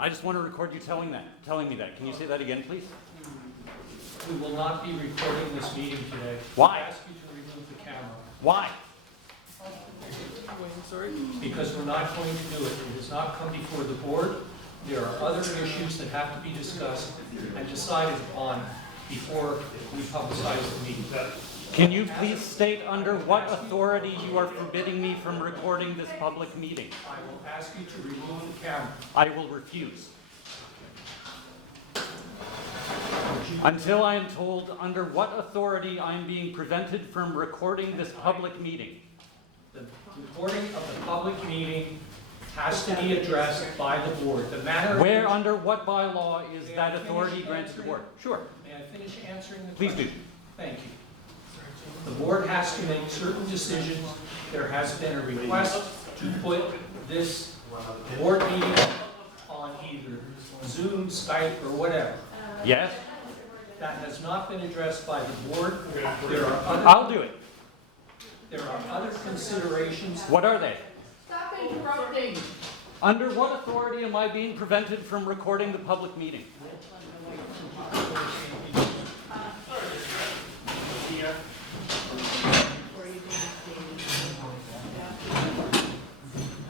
I just want to record you telling me that. Can you say that again, please? We will not be recording this meeting today. Why? I ask you to remove the camera. Why? Sorry? Because we're not going to do it. It has not come before the board. There are other issues that have to be discussed and decided upon before we publicize the meeting. Can you please state under what authority you are forbidding me from recording this public meeting? I will ask you to remove the camera. I will refuse. Until I am told under what authority I am being prevented from recording this public meeting. The recording of the public meeting has to be addressed by the board. The manner in Where, which- under what bylaw is May I that finish authority granted to the answering? board? Sure. May I finish answering the Please question? do. Thank you. The board has to make certain decisions. There has been a request to put this board meeting on either Zoom, Skype, or whatever. Yes? That has not been addressed by the board. There are I'll do it. other considerations. What are they? Stop interrupting. Under what authority am I being prevented from recording the public meeting?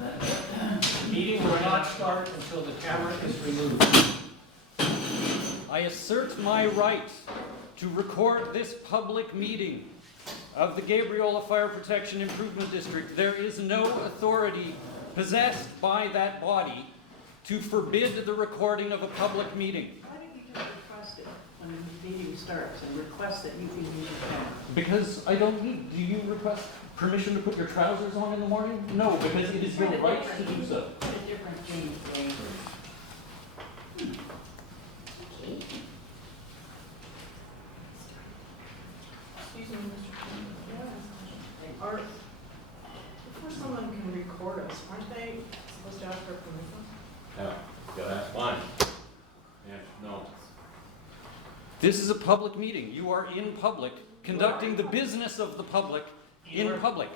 The meeting will not start until the camera is removed. I assert my right to record this public meeting of the Gabriola Fire Protection Improvement District. There is no authority possessed by that body to forbid the recording of a public meeting. Why don't you just request it when the meeting starts and request that you can use your camera? Because I don't need, do you request permission to put your trousers on in the morning? No, because it is your right to do so. Put a different thing, Dave. Excuse me, Mr. Chairman. Are, before someone can record us, aren't they supposed to ask for permission? Yeah, that's fine. Yeah, no. This is a public meeting. You are in public, conducting the business of the public in public.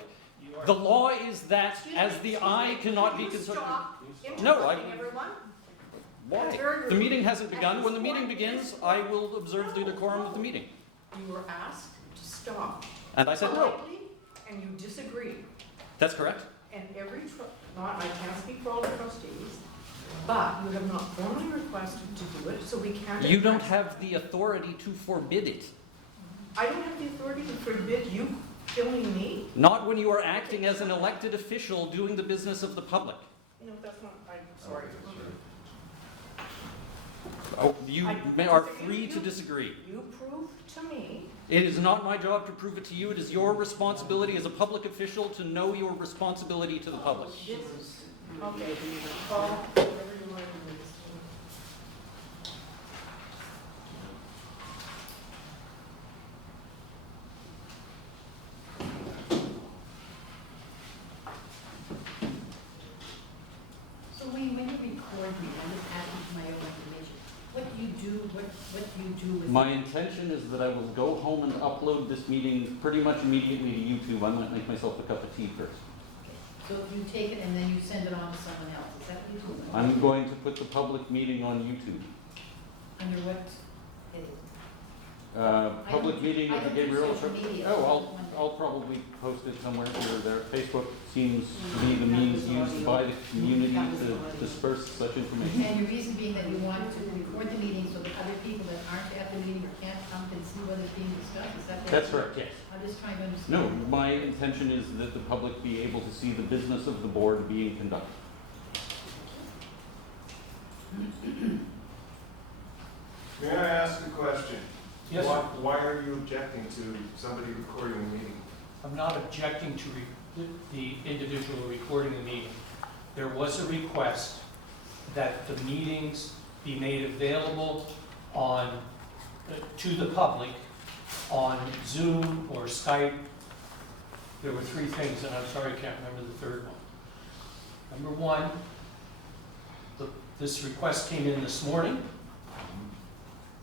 The law is that as the eye cannot be consulted. No, interrupting everyone. Why? The meeting hasn't begun. When the meeting begins, I will observe the decorum of the meeting. You were asked to stop And I said no. politely, and you disagreed. That's correct. And I can't speak for all the trustees, but you have not formally requested to do it, so we can't. You don't address- have the authority to forbid it. I don't have the authority to forbid you filming me. Not when you are acting as an elected official doing the business of the public. You know, that's not, I'm sorry. Oh, you I are disagree free with to you. disagree. You proved to me, It is not my job to prove it to you. It is your responsibility as a public official to know your responsibility to the public. this is, okay, Paul, whatever you want to do. So when you record me, I'm just asking for my own information. What do you do with? My intention is that I will go home and upload this meeting pretty much immediately to YouTube. I'm going to make myself a cup of tea first. So if you take it and then you send it on to someone else, is that what you do? I'm going to put the public meeting on YouTube. Under what? Public meeting I of the don't do Gabriola. social media. Oh, I'll probably post it somewhere here or there. Facebook seems to be the means used by the community to disperse such information. And your reason being that you want to record the meeting so that other people that aren't at the meeting or can't come can see what is being discussed, is that? That's correct, yes. I'm just trying to understand. No, my intention is that the public be able to see the business of the board being conducted. May I ask a question? Yes, sir. Why are you objecting to somebody recording the meeting? I'm not objecting to the individual recording the meeting. There was a request that the meetings be made available to the public on Zoom or Skype. There were three things, and I'm sorry I can't remember the third one. Number one, this request came in this morning.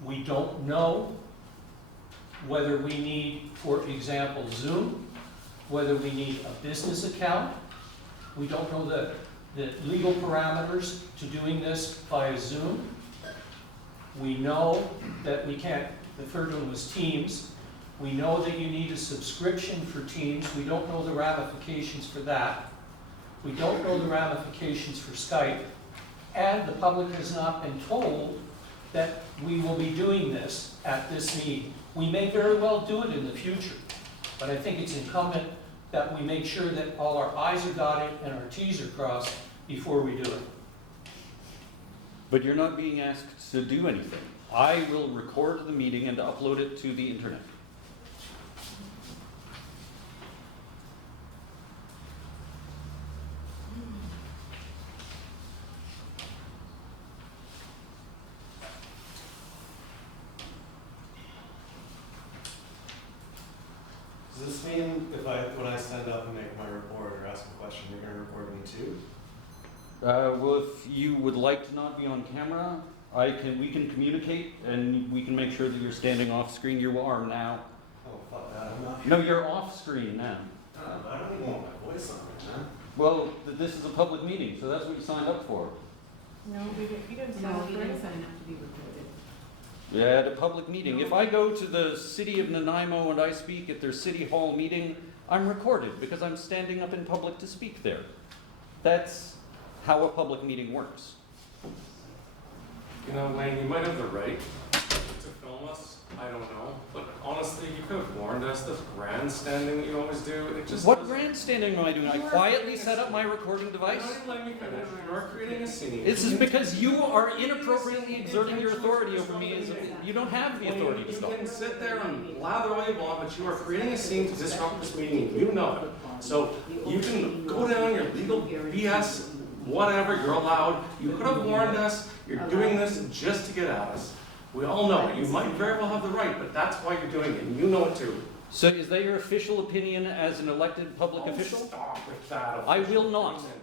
We don't know whether we need, for example, Zoom, whether we need a business account. We don't know the legal parameters to doing this via Zoom. We know that we can't, the third one was Teams. We know that you need a subscription for Teams. We don't know the ramifications for that. We don't know the ramifications for Skype. And the public has not been told that we will be doing this at this meeting. We may very well do it in the future, but I think it's incumbent that we make sure that all our I's are dotted and our T's are crossed before we do it. But you're not being asked to do anything. I will record the meeting and upload it to the internet. Does this mean when I stand up and make my report or ask a question, you're going to record me too? Well, if you would like to not be on camera, we can communicate and we can make sure that you're standing off screen. You are now. Oh, fuck that. I'm not. No, you're off screen now. I don't even want my voice on it, man. Well, this is a public meeting, so that's what you signed up for. No, you didn't sign No, up he for didn't it. sign up to be recorded. Yeah, at a public meeting. If I go to the city of Nanaimo and I speak at their city hall meeting, I'm recorded because I'm standing up in public to speak there. That's how a public meeting works. You know, Wayne, you might have the right to film us. I don't know. But honestly, you could have warned us. This grandstanding that you always do, it just What doesn't- grandstanding am I doing? I quietly set up my recording You're device. not even letting me finish. You are creating a scene. This is because you are inappropriately exerting your authority over me. You don't have the authority to You stop. can sit there and blather all you want, but you are creating a scene to disrupt this meeting, and you know it. So you can go down your legal BS, whatever, you're allowed. You could have warned us. You're doing this just to get at us. We all know it. You might very well have the right, but that's why you're doing it, and you know it too. So is that your official opinion as an elected public official? Stop with that. I will not. opinion.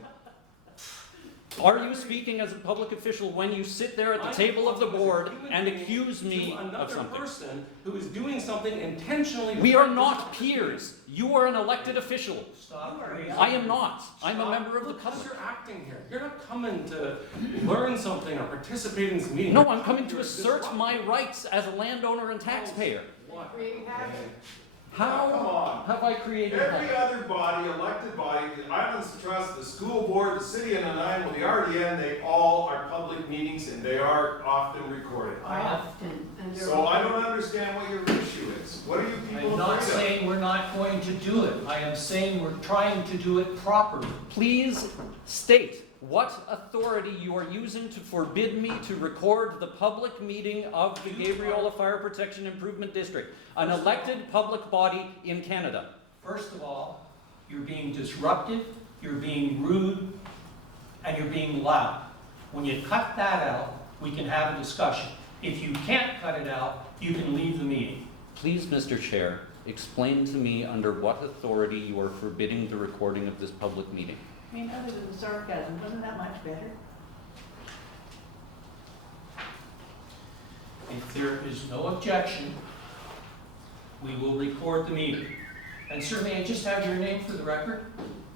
Are you speaking as a public official when you sit there at the table of the board and accuse me to of another something? person who is doing something intentionally. We are not peers. You are an elected official. Stop. I am not. I'm a member of the Because public. you're acting here. You're not coming to learn something or participate in this meeting. No, You're I'm coming to here assert disrupt. my rights as a landowner and taxpayer. What? How Come on. have I created Every that? other body, elected body, the Islands Trust, the school board, the city of Nanaimo, the RDN, they all are public meetings and they are often recorded. Often, and they're So I often- don't understand what your issue is. What are you people I'm not afraid of? saying we're not going to do it. I am saying we're trying to do it properly. Please state what authority you are using to forbid me to record the public meeting of the Gabriola Fire Protection Improvement District, an elected public body in Canada. First of all, you're being disruptive, you're being rude, and you're being loud. When you cut that out, we can have a discussion. If you can't cut it out, you can leave the meeting. Please, Mr. Chair, explain to me under what authority you are forbidding the recording of this public meeting. I mean, other than sarcasm, wasn't that much better? If there is no objection, we will record the meeting. And certainly, I just have your name for the record.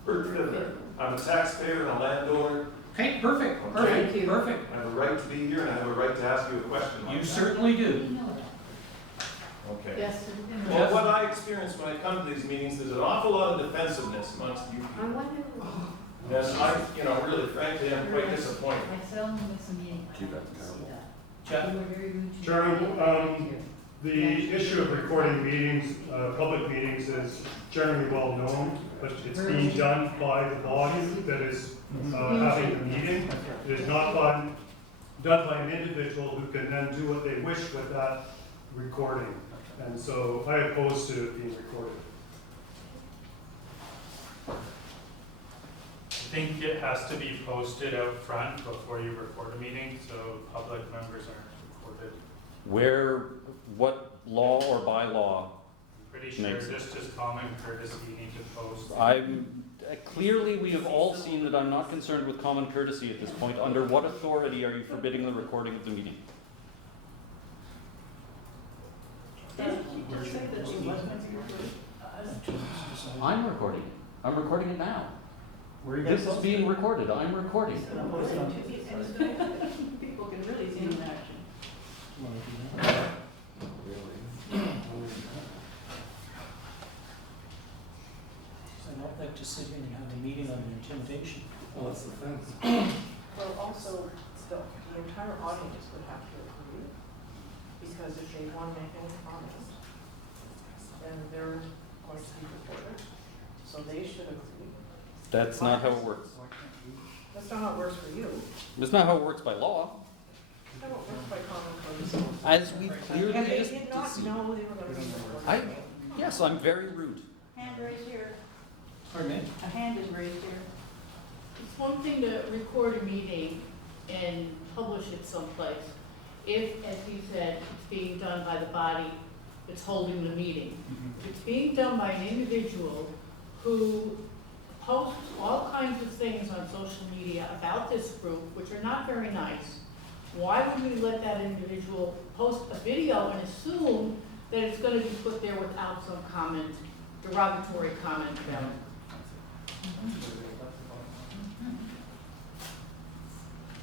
Bert Fiddler. I'm a taxpayer and a landowner. Okay, perfect, Okay. perfect, Thank you. perfect. I have a right to be here and I have a right to ask you a question. like You that. certainly do. We know that. Okay. Yes. Well, what I experience when I come to these meetings, there's an awful lot of defensiveness amongst you I people. wonder, And I, really, frankly, I'm quite disappointed. I seldom miss a meeting. I Gee, that's don't see that. Jeff? You were very rude to me. Chairman, the issue of recording meetings, public meetings is generally well known, but it's being done by the body that is having the meeting. It is not done by an individual who can then do what they wish with that recording. And so I oppose to it being recorded. I think it has to be posted out front before you record a meeting, so public members aren't recorded. What law or bylaw? I'm pretty sure Makes- just as common courtesy, you need to post. Clearly, we have all seen that I'm not concerned with common courtesy at this point. Under what authority are you forbidding the recording of the meeting? Didn't you just say that she was going to be recorded? I'm recording it. I'm recording it now. This is being recorded, I'm recording. People can really see in action. I don't like to sit here and have a meeting on intimidation. Well, that's the thing. Well, also, the entire audience would have to agree, because if they want to make any comment, then they're going to be recorded, so they should agree. That's not how it works. That's not how it works for you. That's not how it works by law. That's not how it works by common code. As we clearly And they just did not see. know they were going to be recorded. Yes, I'm very rude. Hand raised here, Pardon me? a hand is raised here. It's one thing to record a meeting and publish it someplace. If, as you said, it's being done by the body that's holding the meeting. If it's being done by an individual who posts all kinds of things on social media about this group, which are not very nice, why would we let that individual post a video and assume that it's gonna be put there without some comment, derogatory comment about it?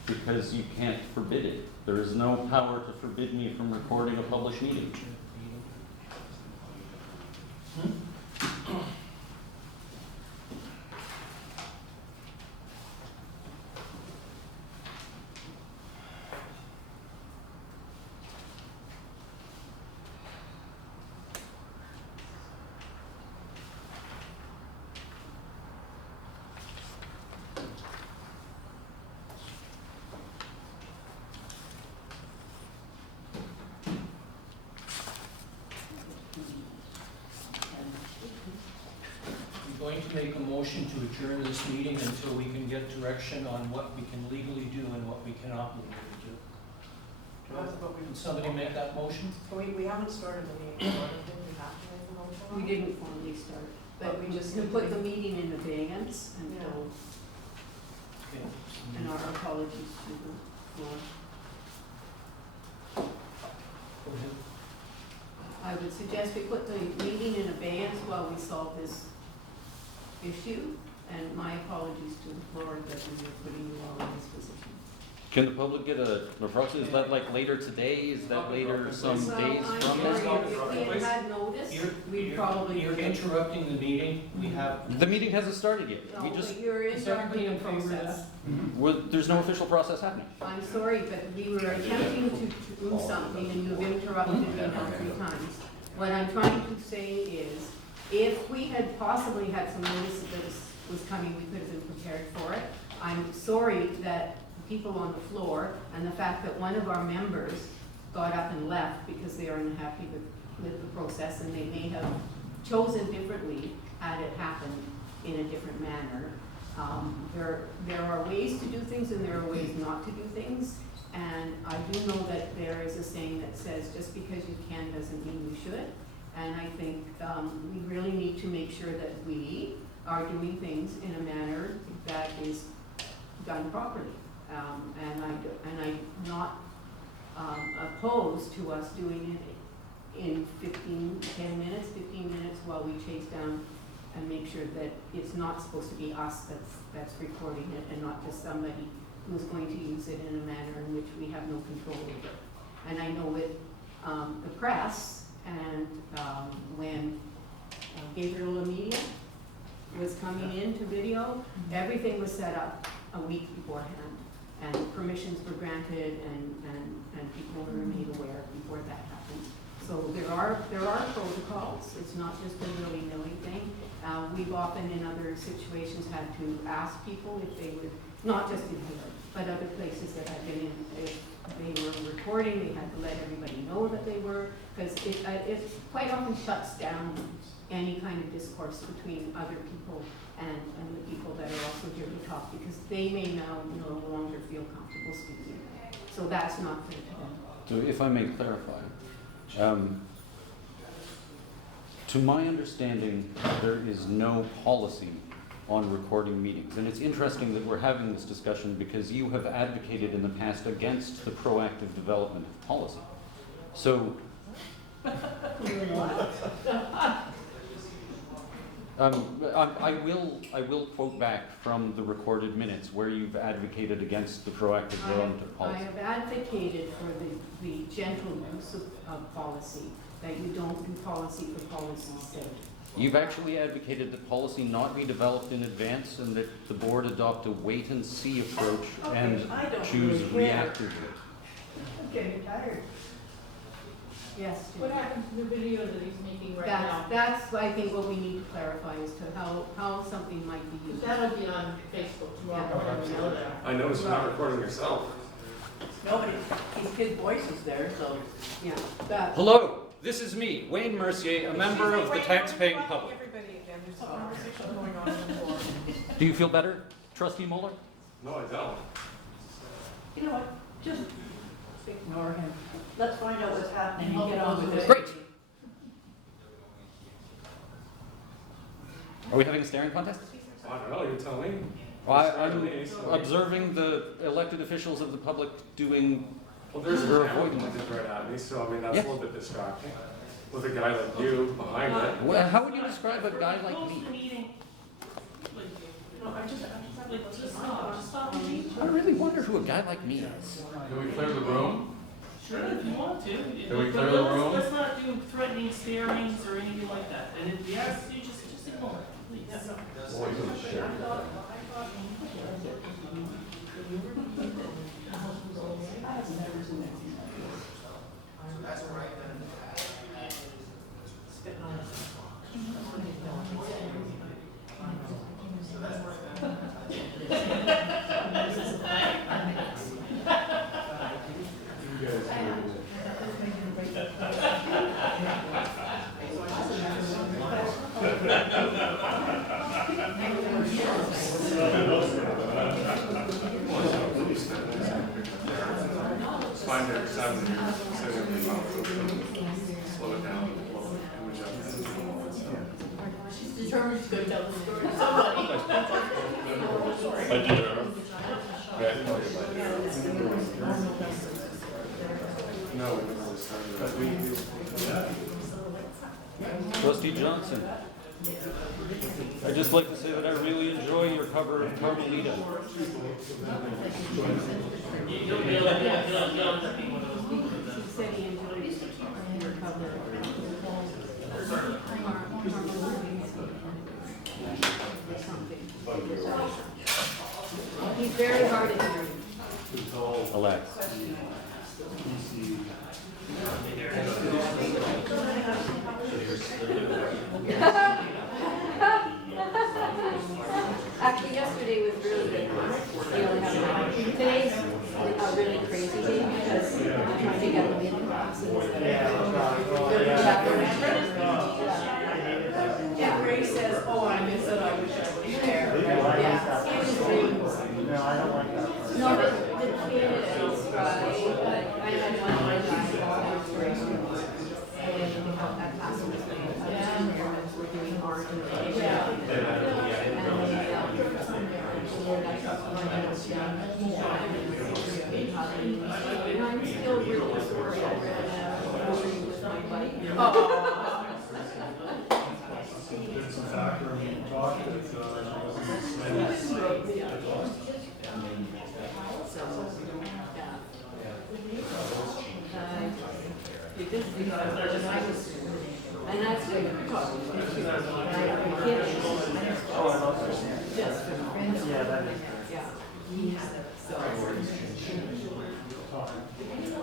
Because you can't forbid it. There is no power to forbid me from recording a published meeting. I'm going to make a motion to adjourn this meeting until we can get direction on what we can legally do and what we cannot legally do. That's what we- Can somebody make that motion? We haven't started the meeting, so I don't think we have to make the motion. We didn't formally start, but But we we just just need put to- the meeting in abeyance until, Okay. and our apologies to the floor. Go ahead. I would suggest we put the meeting in abeyance while we solve this issue, and my apologies to the floor that we were putting you all in this position. Can the public get a proxy? Is that like later today? Is that later some So, days I'm from sorry, this? if we had had notice, we'd probably. You're interrupting the meeting. We have. The meeting hasn't started yet. No, We just, but you're Is everybody interrupting the in favor of process. there's no official process happening. I'm sorry, but we were attempting to do something and you've interrupted me now 3 times. What I'm trying to say is, if we had possibly had some notice that this was coming, we could have been prepared for it. I'm sorry that the people on the floor and the fact that one of our members got up and left because they are unhappy with the process and they may have chosen differently had it happened in a different manner. There are ways to do things and there are ways not to do things. And I do know that there is a saying that says, just because you can doesn't mean you should. And I think we really need to make sure that we are doing things in a manner that is done properly. And I'm not opposed to us doing it in 10 minutes while we chase down and make sure that it's not supposed to be us that's recording it and not just somebody who's going to use it in a manner in which we have no control over. And I know with the press and when Gabriola Media was coming into video, everything was set up a week beforehand. And permissions were granted and people were made aware before that happened. So there are protocols. It's not just a willy-nilly thing. We've often in other situations had to ask people if they would, not just in here, but other places that I've been in, if they were recording, they had to let everybody know that they were, because it quite often shuts down any kind of discourse between other people and the people that are also here to talk, because they may now no longer feel comfortable speaking. So that's not fair to them. So if I may clarify, to my understanding, there is no policy on recording meetings. And it's interesting that we're having this discussion because you have advocated in the past against the proactive development of policy. So, I will quote back from the recorded minutes where you've advocated against the proactive development of I policy. have advocated for the gentle use of policy, that you don't do policy for policy's sake. You've actually advocated that policy not be developed in advance and that the board adopt a wait-and-see approach and I don't choose really care. reactively. I'm getting tired. Yes, Jim. What happened to the video that he's making right now? That's, I think, what we need to clarify as to how something might be used. That'll be on Facebook tomorrow morning, we know that. I noticed you're not recording yourself. Nobody, his voice is there, so. Yeah, that, Hello, this is me, Wayne Mercier, a member of the tax-paying public. Everybody again, there's a conversation going on in the floor. Do you feel better, Trustee Moeller? No, I don't. You know what, just ignore him. Let's find out what's happening and get on with it. Great. Are we having a staring contest? I don't know, you tell me. Well, I'm observing the elected officials of the public doing. Well, there's You're a camera avoiding pointed right at me, so I mean, that's Yeah. a little bit distracting. With a guy like you behind it. Well, how would you describe a guy like me? I really wonder who a guy like me is. Can we clear the room? Sure, if you want to. Can we But clear the room? let's not do threatening starings or anything like that. And if yes, you just ignore it, please. It's fine to accept when you're saying everything about slow it down a little bit. Can we just- She's determined she's gonna tell the story to somebody. I do. No, we never started. But we. Trustee Johnson. I'd just like to say that I really enjoy your cover of Carmelita. You'll be able to pick one of those. he said he enjoyed your cover. He's very hard at hearing. Alex. Actually, yesterday was really good. Today's a really crazy day because I'm trying to get them in class. Yeah, Ray says, oh, I miss it, I wish I was there. Yeah, it was dreams. No, I don't like that. No, but the candidates, right, I had one of my guys call inspirational. And they helped that class was experiments were doing art and and I'm still really sorry I read working with my buddy. Did some backroom talk that, And that's good. Just for the friends. yeah, that is. Yeah. Yeah. So.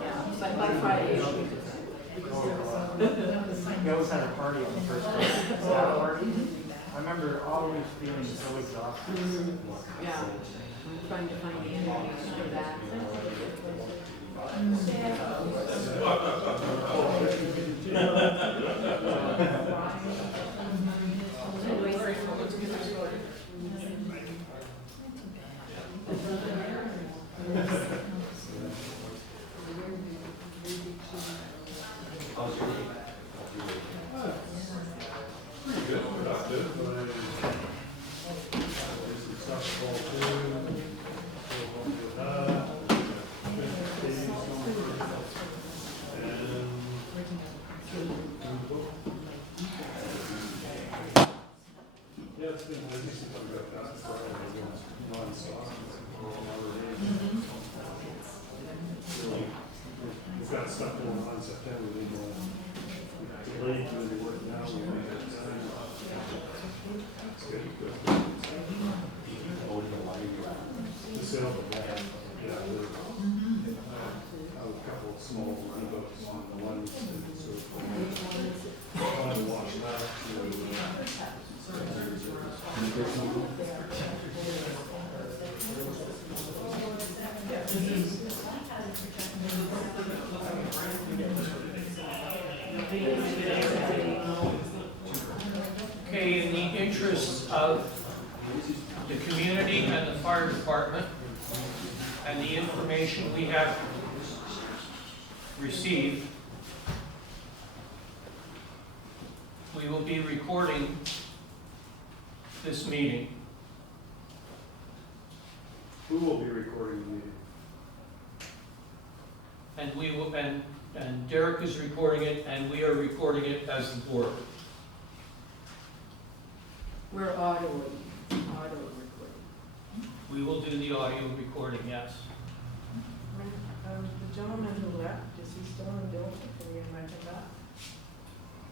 Yeah, but by Friday, I'll be good. We always had a party on the first day. That party, I remember always feeling so exhausted. Yeah. I'm trying to find the energy for that. we've got stuff going on in September, we know. The league, we'll be working now, we might have time. It's good, good. The sale, yeah, a couple of small books on the ones, so I want to watch that. Okay, in the interests of the community and the fire department and the information we have received, we will be recording this meeting. Who will be recording the meeting? And we will, and Derek is recording it, and we are recording it as the board. We're auto recording. We will do the audio recording, yes. The gentleman who left, is he still in the building? Can we invite him back?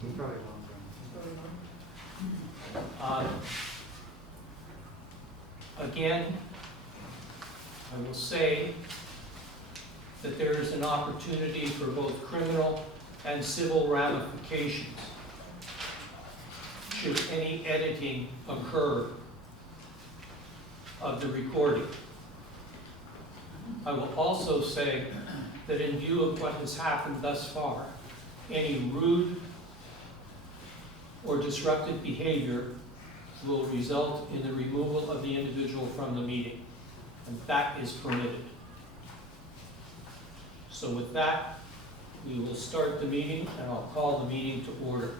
He's probably long He's probably not. Again, I will say that there is an opportunity for both criminal and civil ramifications should any editing occur of the recording. I will also say that in view of what has happened thus far, any rude or disruptive behavior will result in the removal of the individual from the meeting, and that is permitted. So with that, we will start the meeting, and I'll call the meeting to order.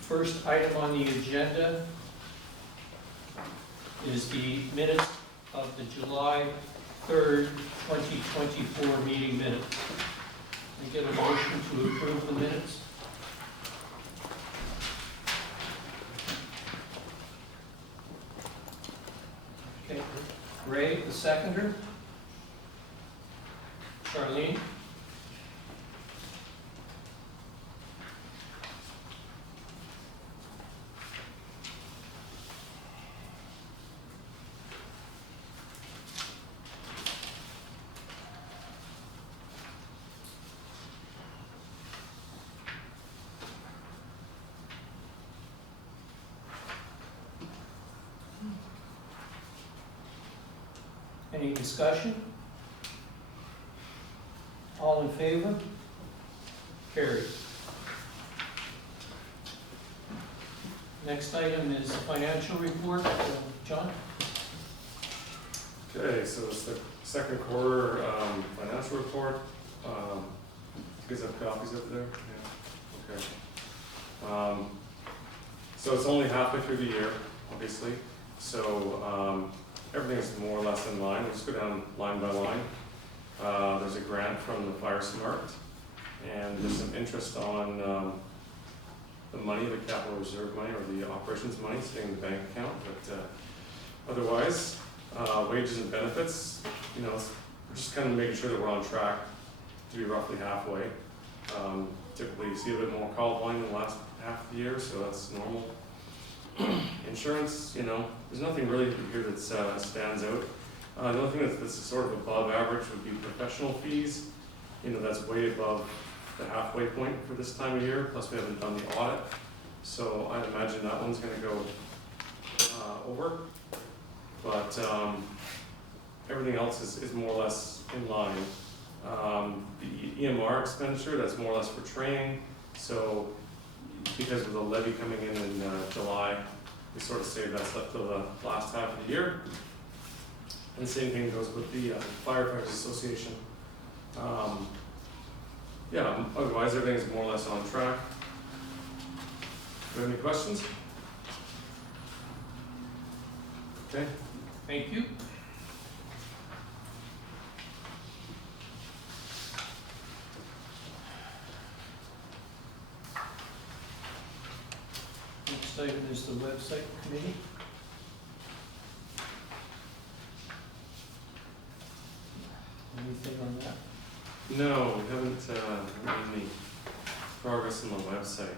First item on the agenda is the minutes of the July 3rd, 2024 meeting minutes. Can I get a motion to approve the minutes? Okay, Ray, the seconder. Charlene? Any discussion? All in favor? Carried. Next item is financial report. John? Okay, so it's the second quarter financial report. You guys have copies of it there? Yeah. Okay. So it's only halfway through the year, obviously. So everything is more or less in line. We'll just go down line by line. There's a grant from the Fire Smart, and there's some interest on the money, the capital reserve money, or the operations money sitting in the bank account. But otherwise, wages and benefits, you know, we're just kind of making sure that we're on track to be roughly halfway. Typically, you see a bit more call volume in the last half of the year, so that's normal. Insurance, you know, there's nothing really here that stands out. The only thing that's sort of above average would be professional fees. You know, that's way above the halfway point for this time of year, plus we haven't done the audit. So I'd imagine that one's gonna go over. But everything else is more or less in line. The EMR expenditure, that's more or less for training. So because of the levy coming in July, we sort of saved that stuff till the last half of the year. And the same thing goes with the Firefighters Association. Yeah, otherwise everything's more or less on track. Do you have any questions? Okay. Thank you. Next item is the website committee. anything on that? No, we haven't made any progress on the website.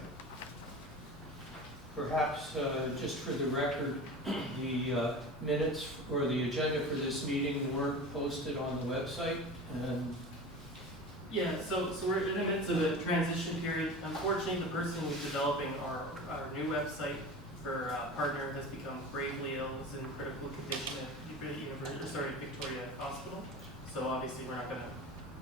Perhaps, just for the record, the minutes or the agenda for this meeting weren't posted on the website, and Yeah, so we're in the midst of a transition period. Unfortunately, the person who's developing our new website for partner has become gravely ill, is in critical condition at Victoria Hospital. So obviously, we're not gonna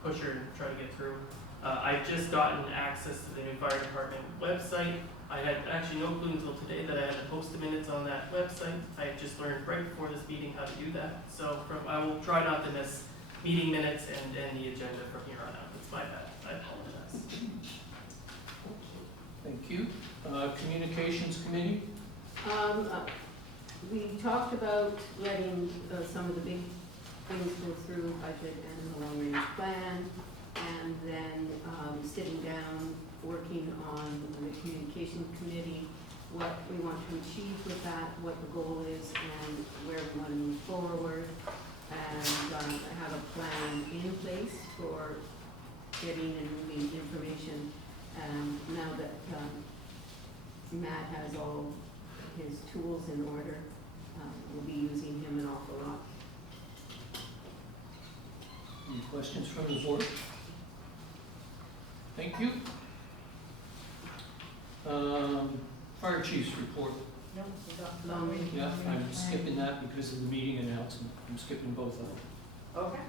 push her and try to get through. I've just gotten access to the new fire department website. I had actually no clue until today that I had to post the minutes on that website. I just learned right before this meeting how to do that. So I will try not to miss meeting minutes and the agenda from here on out. It's my bad. I apologize. thank you. Communications Committee? We talked about letting some of the big things go through, budget and the long-range plan, and then sitting down, working on the communication committee, what we want to achieve with that, what the goal is, and where we want to move forward, and have a plan in place for getting and moving information. Now that Matt has all his tools in order, we'll be using him an awful lot. Any questions from the board? Thank you. Fire chief's report. No, we got Long range. Yeah, I'm skipping that because of the meeting announcement. I'm skipping both of them. Okay.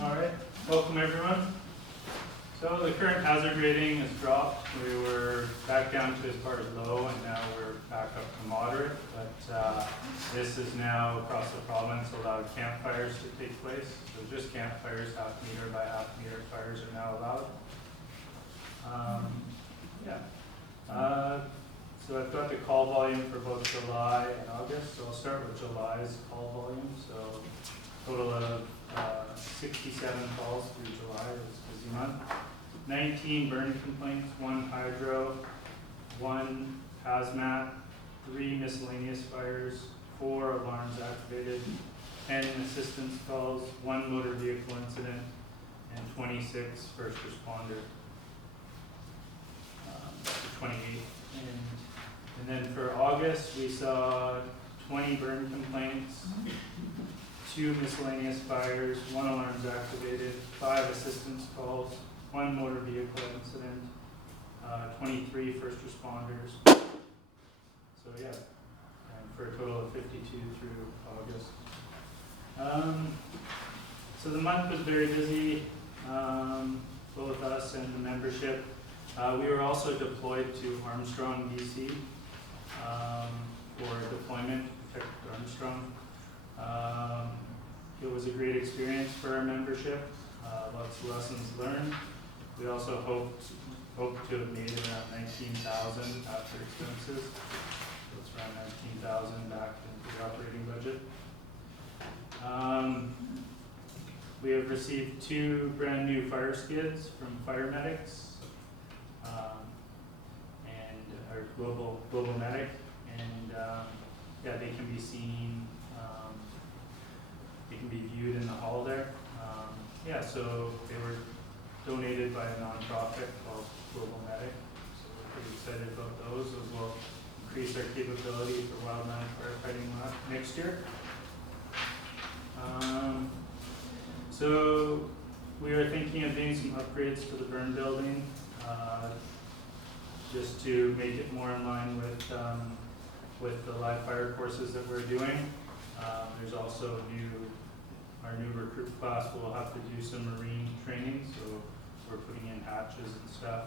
All right, welcome everyone. So the current hazard rating has dropped. We were back down to as far as low, and now we're back up to moderate. But this is now across the province allowed campfires to take place. So just campfires, half meter by half meter fires are now allowed. So I've got the call volume for both July and August. So I'll start with July's call volume. So total of 67 calls through July. It was a busy month. 19 burn complaints, 1 hydro, 1 hazmat, 3 miscellaneous fires, 4 alarms activated, 10 assistance calls, 1 motor vehicle incident, and 26 first responder. 28. And then for August, we saw 20 burn complaints, 2 miscellaneous fires, 1 alarms activated, 5 assistance calls, 1 motor vehicle incident, 23 first responders. So yeah, and for a total of 52 through August. So the month was very busy, both us and the membership. We were also deployed to Armstrong, BC, for deployment to protect Armstrong. It was a great experience for our membership, lots of lessons learned. We also hoped to have made around 19,000 after expenses. So it's around 19,000 back into the operating budget. We have received 2 brand new fire skids from fire medics. And our global medic, and yeah, they can be seen, they can be viewed in the hall there. Yeah, so they were donated by a nonprofit called Global Medic, so we're pretty excited about those. Those will increase our capability for wildland firefighting next year. So we were thinking of doing some upgrades to the burn building, just to make it more in line with the live fire courses that we're doing. There's also our new recruit class will have to do some marine training, so we're putting in hatches and stuff.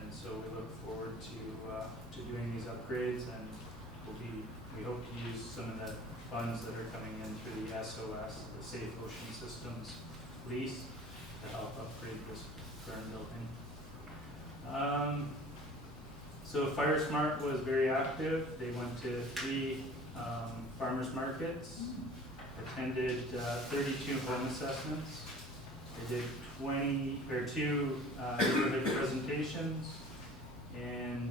And so we look forward to doing these upgrades, and we hope to use some of the funds that are coming in through the SOS, the Safe Ocean Systems lease, to help upgrade this burn building. So Fire Smart was very active. They went to 3 farmers markets, attended 32 home assessments. They did 2 neighborhood presentations, and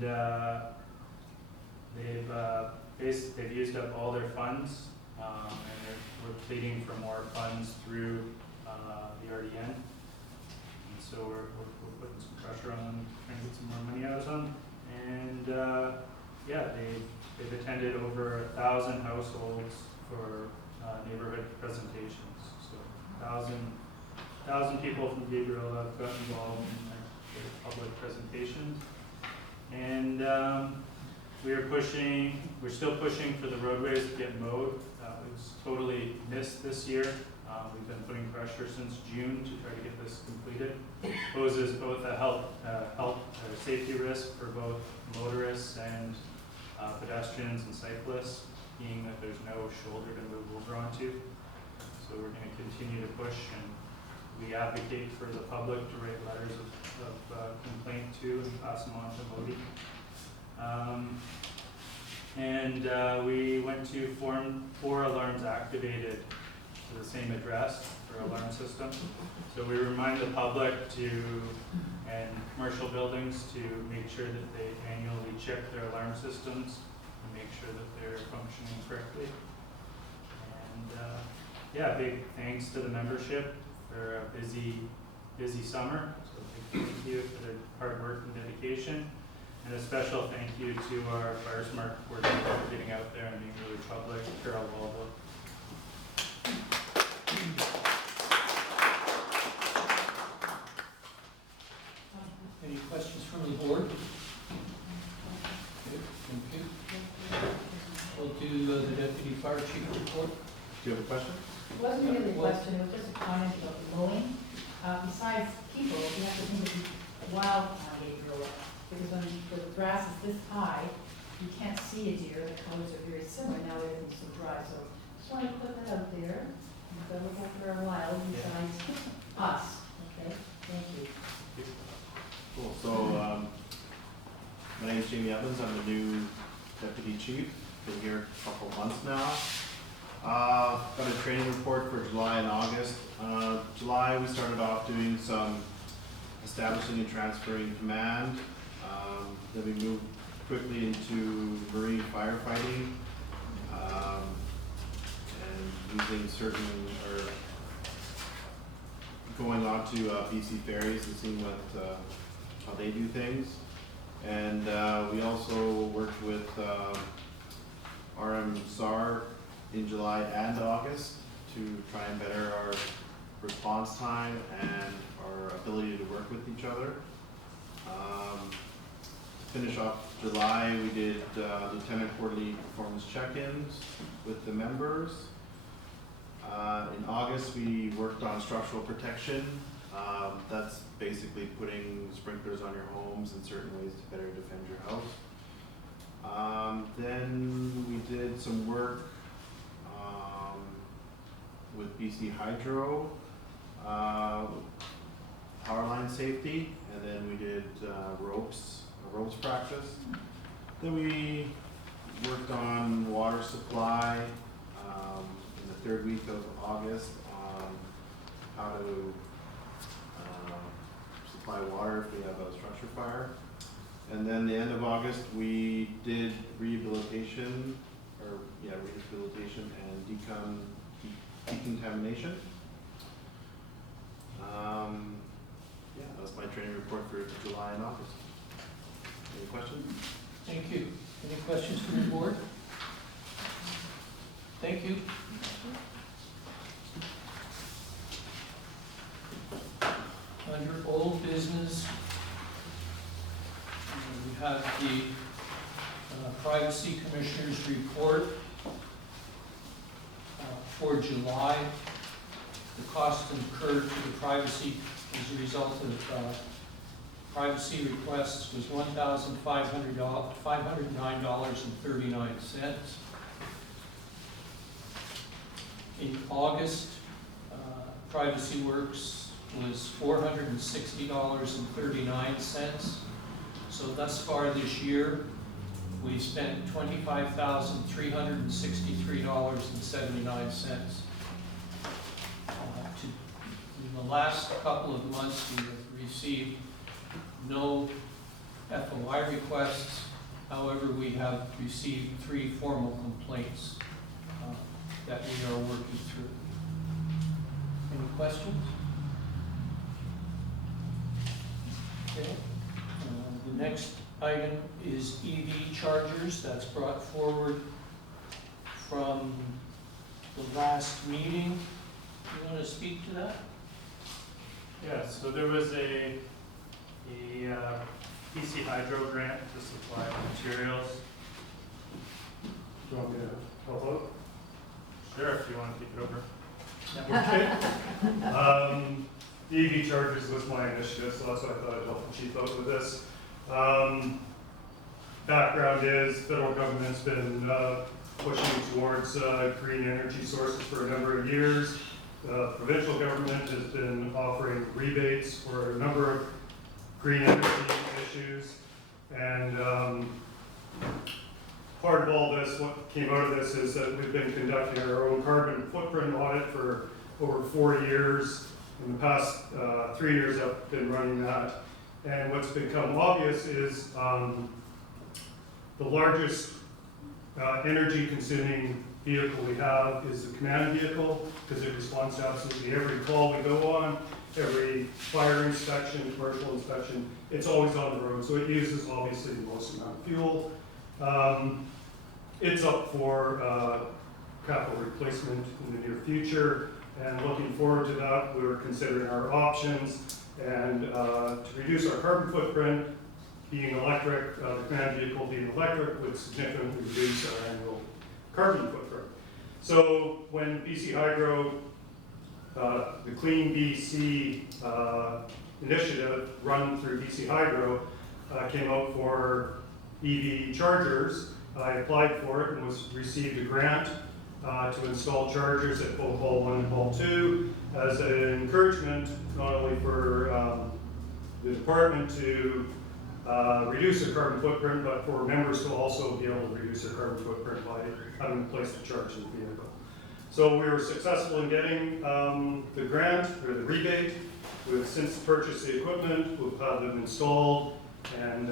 they've used up all their funds and we're pleading for more funds through the RDN. And so we're putting some pressure on them, trying to get some more money out of them. And yeah, they've attended over 1,000 households for neighborhood presentations. So 1,000 people from Gabriola have got involved in their public presentations. And we're still pushing for the roadways to get mowed. It was totally missed this year. We've been putting pressure since June to try to get this completed. Poses both a health or safety risk for both motorists and pedestrians and cyclists, being that there's no shoulder to move over onto. So we're going to continue to push, and we advocate for the public to write letters of complaint to and pass them on to Modi. We went to form 4 alarms activated to the same address for alarm system. So we remind the public and commercial buildings to make sure that they annually check their alarm systems and make sure that they're functioning correctly. And yeah, big thanks to the membership for a busy summer. So big thank you for their hard work and dedication. And a special thank you to our Fire Smart coordinator for getting out there and being really public, Carol Waldo. Any questions from the board? Okay, thank you. We'll do the deputy fire chief report. Do you have a question? It wasn't really a question, it was just a comment about the mowing. Besides people, you have to think of wildfire Gabriola, because when the grass is this high, you can't see a deer, the colors are very similar, now everything's so dry, so just wanted to put that out there. So look after our wild besides us, okay? Thank you. Cool, so, my name's Jamie Evans, I'm the new deputy chief, been here a couple months now. Got a training report for July and August. July, we started off doing some establishing and transferring command. Then we moved quickly into marine firefighting, and using certain, or going on to BC ferries and seeing what, how they do things. And we also worked with RM SAR in July and August to try and better our response time and our ability to work with each other. To finish off July, we did lieutenant quarterly performance check-ins with the members. In August, we worked on structural protection. That's basically putting sprinklers on your homes in certain ways to better defend your house. Then we did some work with BC Hydro, power line safety, and then we did ropes practice. Then we worked on water supply in the 3rd week of August on how to supply water if we have a structure fire. And then the end of August, we did rehabilitation and decontamination. Yeah, that was my training report for July and August. Any questions? Thank you. Any questions from the board? Thank you. Under old business, we have the Privacy Commissioner's report for July. The cost incurred to the privacy as a result of privacy requests was $1,509.39. In August, Privacy Works was $460.39. So thus far this year, we spent $25,363.79. In the last couple of months, we have received no FOI requests. However, we have received 3 formal complaints that questions? Okay. The next item is EV chargers. That's brought forward from the last meeting. You want to speak to that? Yeah, so there was a PC Hydro grant to supply materials. Do you want me to help out? Sure, if you want to take it over. Okay. The EV chargers was my initiative, so that's why I thought I'd help the chief out with this. Background is federal government's been pushing towards green energy sources for a number of years. Provincial government has been offering rebates for a number of green energy issues. And part of all this, what came out of this is that we've been conducting our own carbon footprint audit for over 4 years. In the past 3 years, I've been running that. And what's become obvious is the largest energy consuming vehicle we have is the command vehicle, because it responds to absolutely every call we go on, every fire inspection, commercial inspection. It's always on the road, so it uses obviously the most amount of fuel. It's up for capital replacement in the near future, and looking forward to that, we're considering our options. And to reduce our carbon footprint, being electric, the command vehicle being electric would significantly reduce our annual carbon footprint. So when BC Hydro, the Clean BC initiative run through BC Hydro came out for EV chargers, I applied for it and received a grant to install chargers at both Hall 1 and Hall 2 as an encouragement not only for the department to reduce their carbon footprint, but for members to also be able to reduce their carbon footprint by having a place to charge the vehicle. So we were successful in getting the grant, or the rebate. We've since purchased the equipment, we've had them installed, and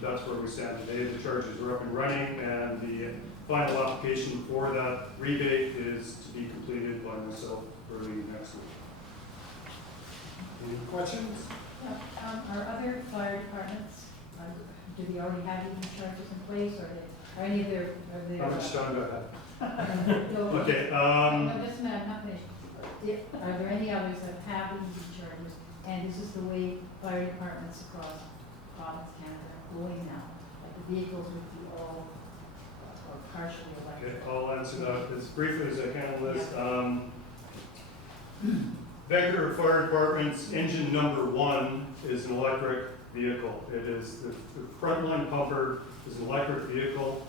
that's where we stand today. The chargers are up and running, and the final application for that rebate is to be completed by myself early next week. Any questions? Are other fire departments, do they already have EV chargers in place, or are any of their, How much time do I have? Okay, Okay, no, just a minute, I'm not finished. Are there any others that have EV chargers, and is this the way fire departments across province Canada are going now? Like the vehicles would be all or partially electric? okay, I'll answer that as briefly as I can on this. Vancouver Fire Department's engine number 1 is an electric vehicle. It is the frontline pumper is an electric vehicle.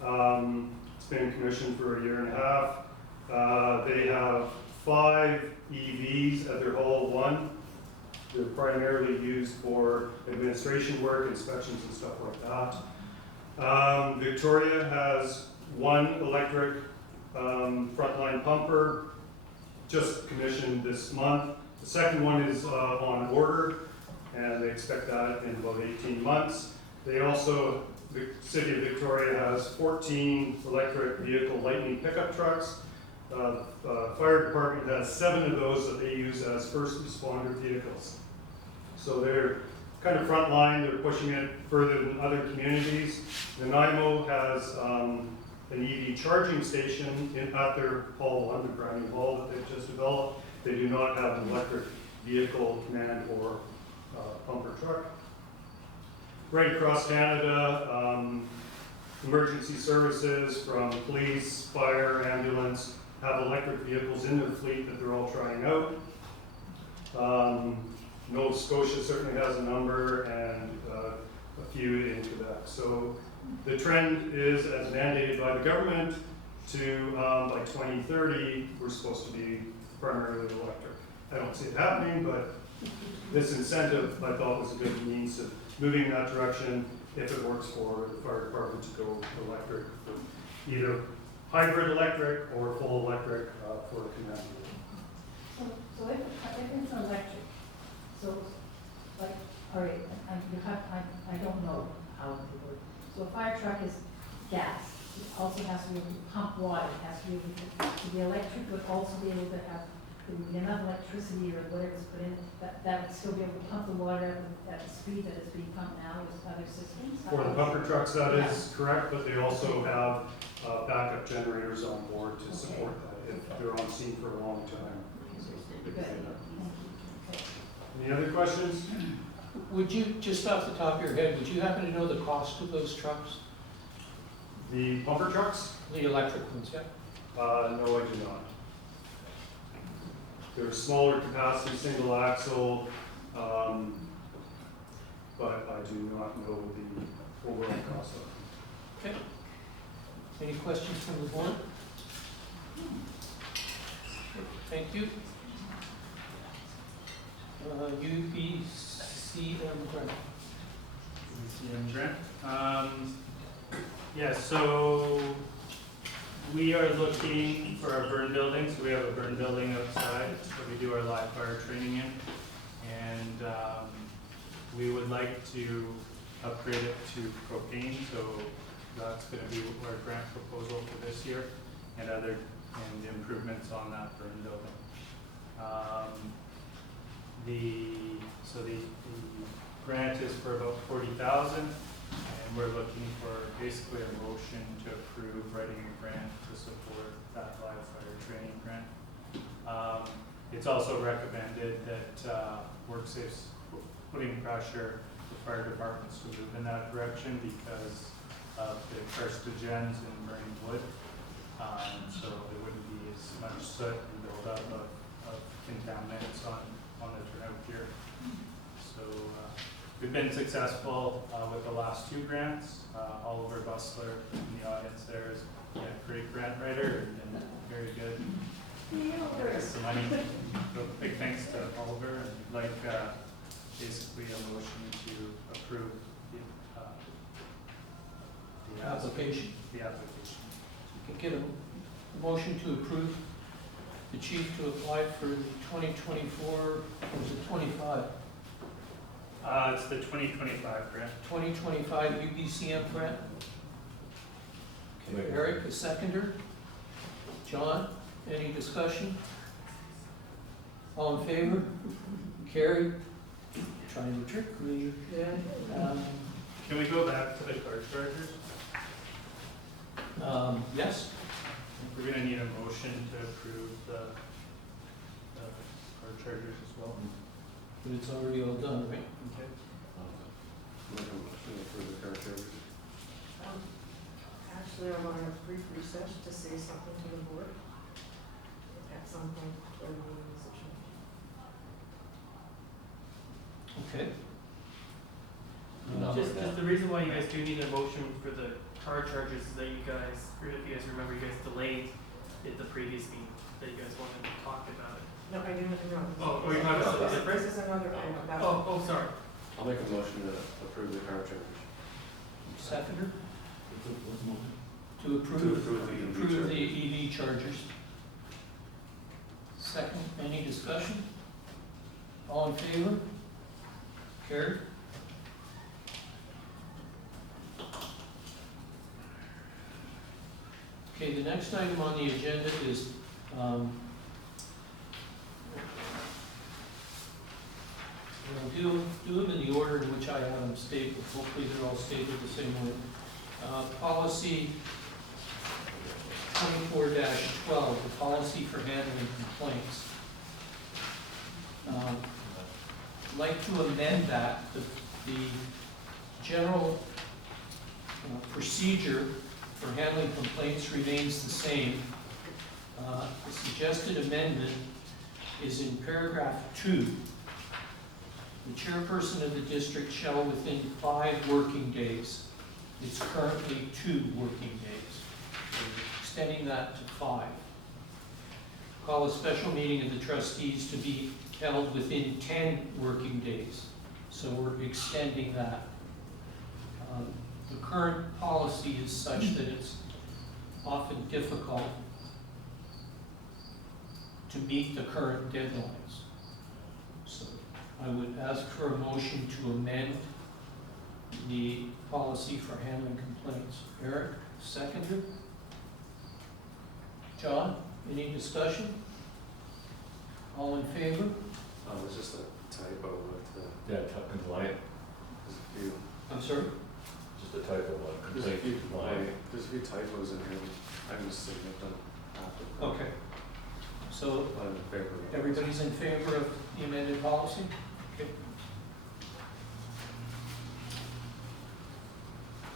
It's been commissioned for 1.5 years. They have 5 EVs at their Hall 1. They're primarily used for administration work, inspections and stuff like that. Victoria has 1 electric frontline pumper, just commissioned this month. The second one is on order, and they expect that in about 18 months. They also, the City of Victoria has 14 electric vehicle lightning pickup trucks. Fire department has 7 of those that they use as first responder vehicles. So they're kind of frontline, they're pushing it further than other communities. Nanaimo has an EV charging station at their Hall 1, the brand new hall that they've just developed. They do not have an electric vehicle command or pumper truck. Right across Canada, emergency services from police, fire, ambulance have electric vehicles in their fleet that they're all trying out. Nova Scotia certainly has a number, and a few in Quebec. So the trend is, as mandated by the government, to by 2030 we're supposed to be primarily electric. I don't see it happening, but this incentive I thought was a good means of moving in that direction if it works for the fire department to go electric, either hybrid electric or full electric for a command. So if it's electric, so like, all right, I don't know how it would work. So a fire truck is gas. It also has to be able to pump water. It has to be able to, the electric would also be able to have there would be enough electricity or whatever's put in, that would still be able to pump the water at the speed that it's being pumped now with other systems? For the pumper trucks, that is correct, but they also have backup generators on board to support that if they're on scene for a long time. Good, thank you. Okay. Any other questions? Would you, just off the top of your head, would you happen to know the cost of those trucks? The pumper trucks? The electric ones, yeah? No, I do not. They're smaller capacity, single axle, but I do not know the overall cost of them. Okay. Any questions from the board? Thank you. UBCM grant. UBCM grant. Yeah, so we are looking for our burn building. So we have a burn building outside that we do our live fire training in. And we would like to upgrade it to propane. So that's going to be our grant proposal for this year and improvements on that burn building. The grant is for about $40,000, and we're looking for basically a motion to approve writing a grant to support that live fire training grant. It's also recommended that WorkSafe's putting pressure the fire departments to move in that direction because of the carcinogens in burning wood. So there wouldn't be as much soot and buildup of contaminants on the turnout gear. So we've been successful with the last two grants. Oliver Bustler in the audience there is a great grant writer and very good. Some money. So big thanks to Oliver, and like basically a motion to approve the Application. The application. You can get a motion to approve the chief to apply for the 2024, or is it 25? It's the 2025 grant. 2025 UBCM grant. Okay, Eric, a seconder. John, any discussion? All in favor? Carried. Trying to trick me. Can we go back to the card chargers? Yes. We're gonna need a motion to approve the card chargers as well. But it's already all done, right? Okay. Actually, I want to have a brief recess to say something to the board at some point during the meeting session. Okay. Just the reason why you guys do need a motion for the car charges is that you guys, or if you guys remember, you guys delayed it the previous meeting, that you guys wanted to talk about it. No, I didn't know. Oh, you're talking about something different? This is another item. Oh, sorry. I'll make a motion to approve the car chargers. Seconder? To To approve the EV chargers. Second, any discussion? All in favor? Carried. Okay, the next item on the agenda is, we'll do them in the order in which I have them stapled. Hopefully they're all stapled the same way. Policy 24-12, the policy for handling complaints. I'd like to amend that. The general procedure for handling complaints remains the same. The suggested amendment is in paragraph 2. The chairperson of the district shall within 5 working days. It's currently 2 working days. We're extending that to 5. Call a special meeting of the trustees to be held within 10 working days. So we're extending that. The current policy is such that it's often difficult to meet the current deadlines. So I would ask for a motion to amend the policy for handling complaints. Eric, seconder? John, any discussion? All in favor? It's just a typo with the, Yeah, compliant, there's a few, I'm sorry? just a typo, there's a few, compliant. there's a few typos in here. I just submit them after. Okay. So I'm in favor of it. everybody's in favor of the amended policy? Okay.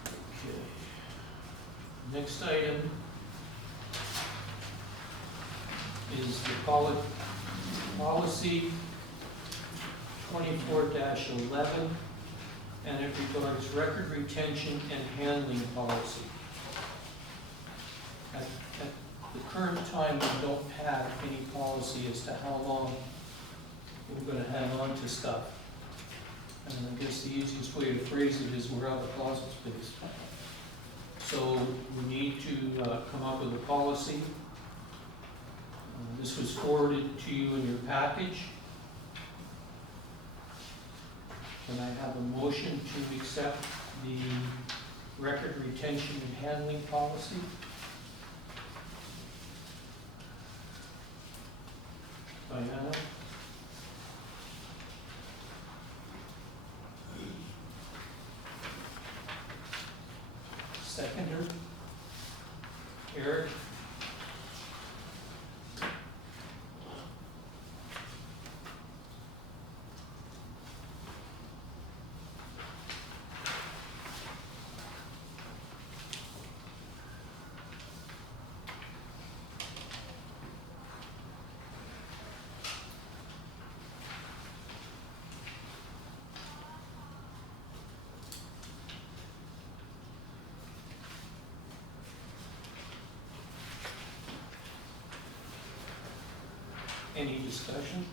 Okay. Next item is the policy 24-11, and it regards record retention and handling policy. At the current time, we don't have any policy as to how long we're gonna hang on to stuff. And I guess the easiest way to phrase it is we're out of closet space. So we need to come up with a policy. This was forwarded to you in your package. Can I have a motion to accept the record retention and handling policy? Diana? Seconder? Eric? Any discussion?